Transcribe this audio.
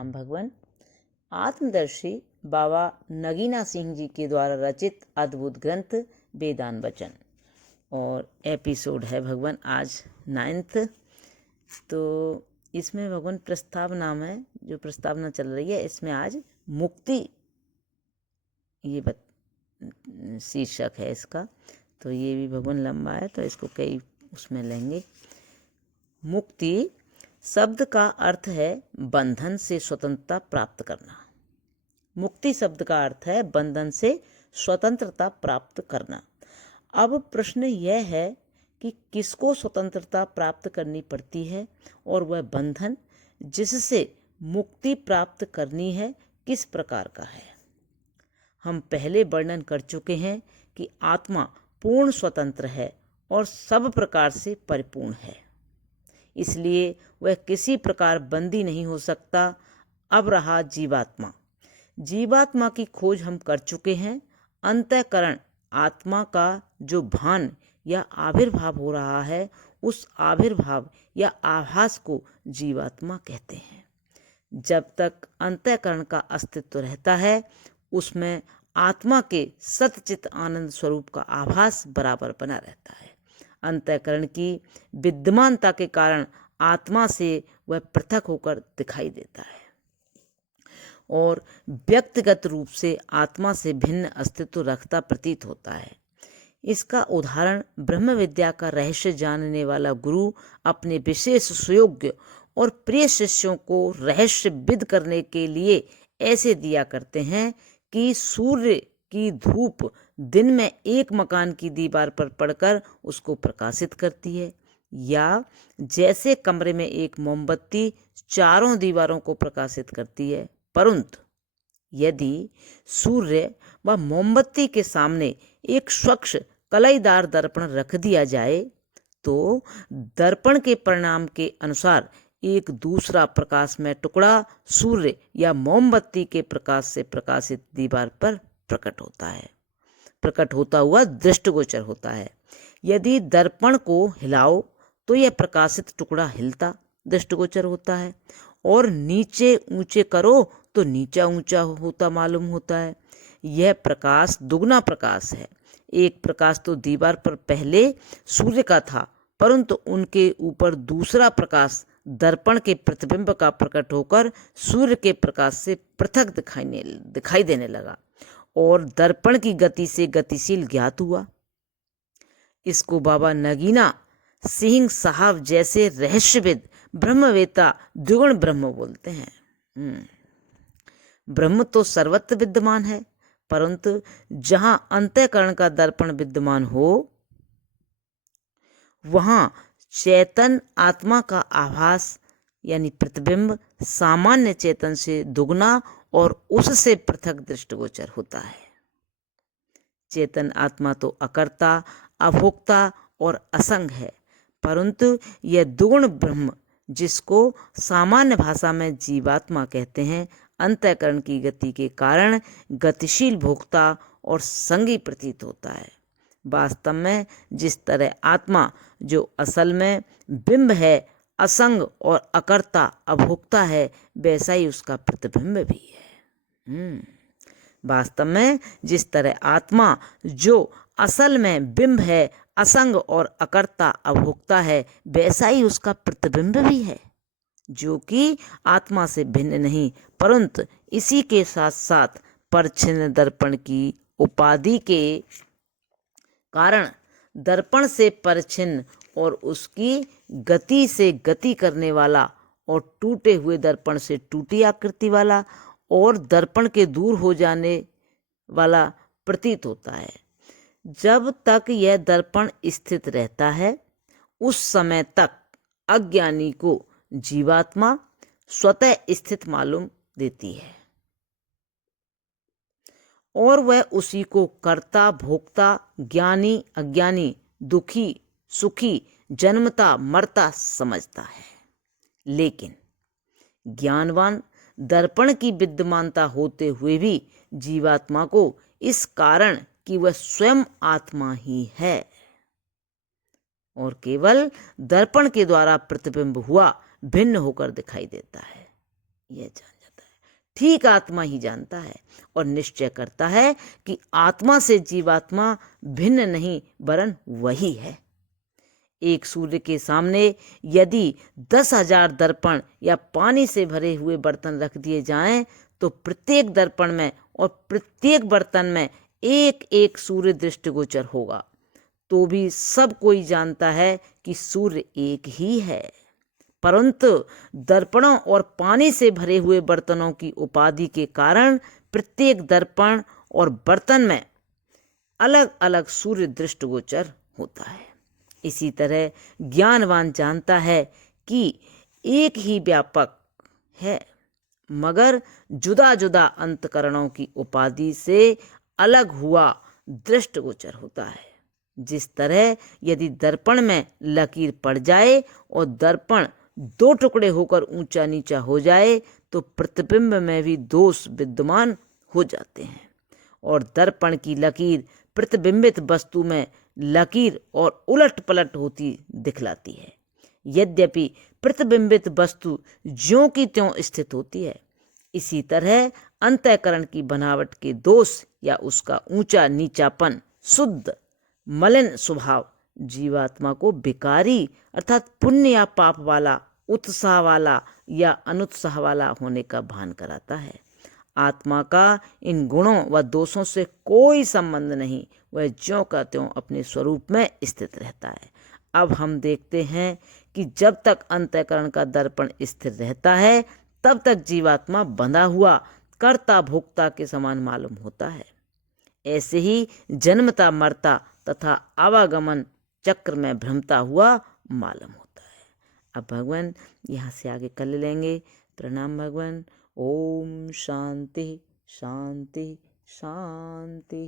प्रणाम भगवान। आत्मदर्शी बाबा नगीना सिंह जी के द्वारा रचित अद्भुत ग्रंथ वेदांत वचन और एपिसोड है भगवान आज 9th। तो इसमें भगवान प्रस्तावना में जो प्रस्तावना चल रही है इसमें आज मुक्ति ये शीर्षक है इसका। तो ये भी भगवान लंबा है तो इसको कई उसमें लेंगे। मुक्ति शब्द का अर्थ है बंधन से स्वतंत्रता प्राप्त करना। मुक्ति शब्द का अर्थ है बंधन से स्वतंत्रता प्राप्त करना। अब प्रश्न यह है कि किसको स्वतंत्रता प्राप्त करनी पड़ती है और वह बंधन जिससे मुक्ति प्राप्त करनी है किस प्रकार का है। हम पहले वर्णन कर चुके हैं कि आत्मा पूर्ण स्वतंत्र है और सब प्रकार से परिपूर्ण है, इसलिए वह किसी प्रकार बंदी नहीं हो सकता। अब रहा जीवात्मा। जीवात्मा की खोज हम कर चुके हैं। अंतःकरण आत्मा का जो भान या आविर्भाव हो रहा है उस आविर्भाव या आभास को जीवात्मा कहते हैं। जब तक अंतःकरण का अस्तित्व रहता है उसमें आत्मा के सतचित आनंद स्वरूप का आभास बराबर बना रहता है। अंतःकरण की विद्यमानता के कारण आत्मा से वह पृथक होकर दिखाई देता है और व्यक्तिगत रूप से आत्मा से भिन्न अस्तित्व रखता प्रतीत होता है। इसका उदाहरण ब्रह्म विद्या का रहस्य जानने वाला गुरु अपने विशेष सुयोग्य और प्रिय शिष्यों को रहस्य विद करने के लिए ऐसे दिया करते हैं कि सूर्य की धूप दिन में एक मकान की दीवार पर पड़कर उसको प्रकाशित करती है, या जैसे कमरे में एक मोमबत्ती चारों दीवारों को प्रकाशित करती है। परंतु यदि सूर्य व मोमबत्ती के सामने एक स्वच्छ कलाईदार दर्पण रख दिया जाए तो दर्पण के परिणाम के अनुसार एक दूसरा प्रकाशमय टुकड़ा सूर्य या मोमबत्ती के प्रकाश से प्रकाशित दीवार पर प्रकट होता हुआ दृष्टिगोचर होता है। यदि दर्पण को हिलाओ तो यह प्रकाशित टुकड़ा हिलता दृष्टिगोचर होता है और नीचे ऊंचे करो तो नीचा ऊंचा होता मालूम होता है। यह प्रकाश दुगना प्रकाश है। एक प्रकाश तो दीवार पर पहले सूर्य का था, परंतु उनके ऊपर दूसरा प्रकाश दर्पण के प्रतिबिंब का प्रकट होकर सूर्य के प्रकाश से पृथक दिखाई देने लगा और दर्पण की गति से गतिशील ज्ञात हुआ। इसको बाबा नगीना सिंह साहब जैसे रहस्यविद ब्रह्मवेता द्विगुण ब्रह्म बोलते हैं। ब्रह्म तो सर्वत्र विद्यमान है, परंतु जहां अंतःकरण का दर्पण विद्यमान हो वहां चेतन आत्मा का आभास यानी प्रतिबिंब सामान्य चेतन से दुगना और उससे पृथक दृष्टिगोचर होता है। चेतन आत्मा तो अकर्ता, अभोक्ता और असंग है, परंतु यह दुगुण ब्रह्म जिसको सामान्य भाषा में जीवात्मा कहते हैं, अंतःकरण की गति के कारण गतिशील भोक्ता और संगी प्रतीत होता है। वास्तव में जिस तरह आत्मा जो असल में बिंब है, असंग और अकर्ता अभोक्ता है, वैसा ही उसका प्रतिबिंब भी है। वास्तव में जिस तरह आत्मा जो असल में बिंब है, असंग और अकर्ता अभोक्ता है, वैसा ही उसका प्रतिबिंब भी है, जो कि आत्मा से भिन्न नहीं परंतु इसी के साथ साथ परछिन्न दर्पण की उपाधि के कारण दर्पण से परछिन्न और उसकी गति से गति करने वाला और टूटे हुए दर्पण से टूटी आकृति वाला और दर्पण के दूर हो जाने वाला प्रतीत होता है। जब तक यह दर्पण स्थित रहता है उस समय तक अज्ञानी को जीवात्मा स्वतः स्थित मालूम देती है और वह उसी को कर्ता भोक्ता, ज्ञानी अज्ञानी, दुखी सुखी, जन्मता मरता समझता है। लेकिन ज्ञानवान दर्पण की विद्यमानता होते हुए भी जीवात्मा को इस कारण कि वह स्वयं आत्मा ही है और केवल दर्पण के द्वारा प्रतिबिंब हुआ भिन्न होकर दिखाई देता है। यह जान जाता है। ठीक आत्मा ही जानता है और निश्चय करता है कि आत्मा से जीवात्मा भिन्न नहीं वरन वही है। एक सूर्य के सामने यदि 10,000 दर्पण या पानी से भरे हुए बर्तन रख दिए जाएं तो प्रत्येक दर्पण में और प्रत्येक बर्तन में एक एक सूर्य दृष्टिगोचर होगा, तो भी सब कोई जानता है कि सूर्य एक ही है। परंतु दर्पणों और पानी से भरे हुए बर्तनों की उपाधि के कारण प्रत्येक दर्पण और बर्तन में अलग अलग सूर्य दृष्टिगोचर होता है। इसी तरह ज्ञानवान जानता है कि एक ही व्यापक है, मगर जुदा जुदा अंतकरणों की उपाधि से अलग हुआ दृष्टिगोचर होता है। जिस तरह यदि दर्पण में लकीर पड़ जाए और दर्पण 2 टुकड़े होकर ऊंचा नीचा हो जाए तो प्रतिबिंब में भी दोष विद्यमान हो जाते हैं और दर्पण की लकीर प्रतिबिंबित वस्तु में लकीर और उलट पलट होती दिखलाती है। यद्यपि प्रतिबिंबित वस्तु ज्यों की त्यों स्थित होती है, इसी तरह अंतःकरण की बनावट के दोष या उसका ऊंचा नीचापन, शुद्ध मलिन स्वभाव जीवात्मा को विकारी अर्थात पुण्य या पाप वाला, उत्साह वाला या अनुत्साह वाला होने का भान कराता है। आत्मा का इन गुणों व दोषों से कोई संबंध नहीं, वह ज्यों का त्यों अपने स्वरूप में स्थित रहता है। अब हम देखते हैं कि जब तक अंतःकरण का दर्पण स्थिर रहता है तब तक जीवात्मा बंधा हुआ कर्ता भोक्ता के समान मालूम होता है। ऐसे ही जन्मता मरता तथा आवागमन चक्र में भ्रमता हुआ मालूम होता है। अब भगवान यहाँ से आगे कर लेंगे। प्रणाम भगवान। ओम शांति शांति शांति।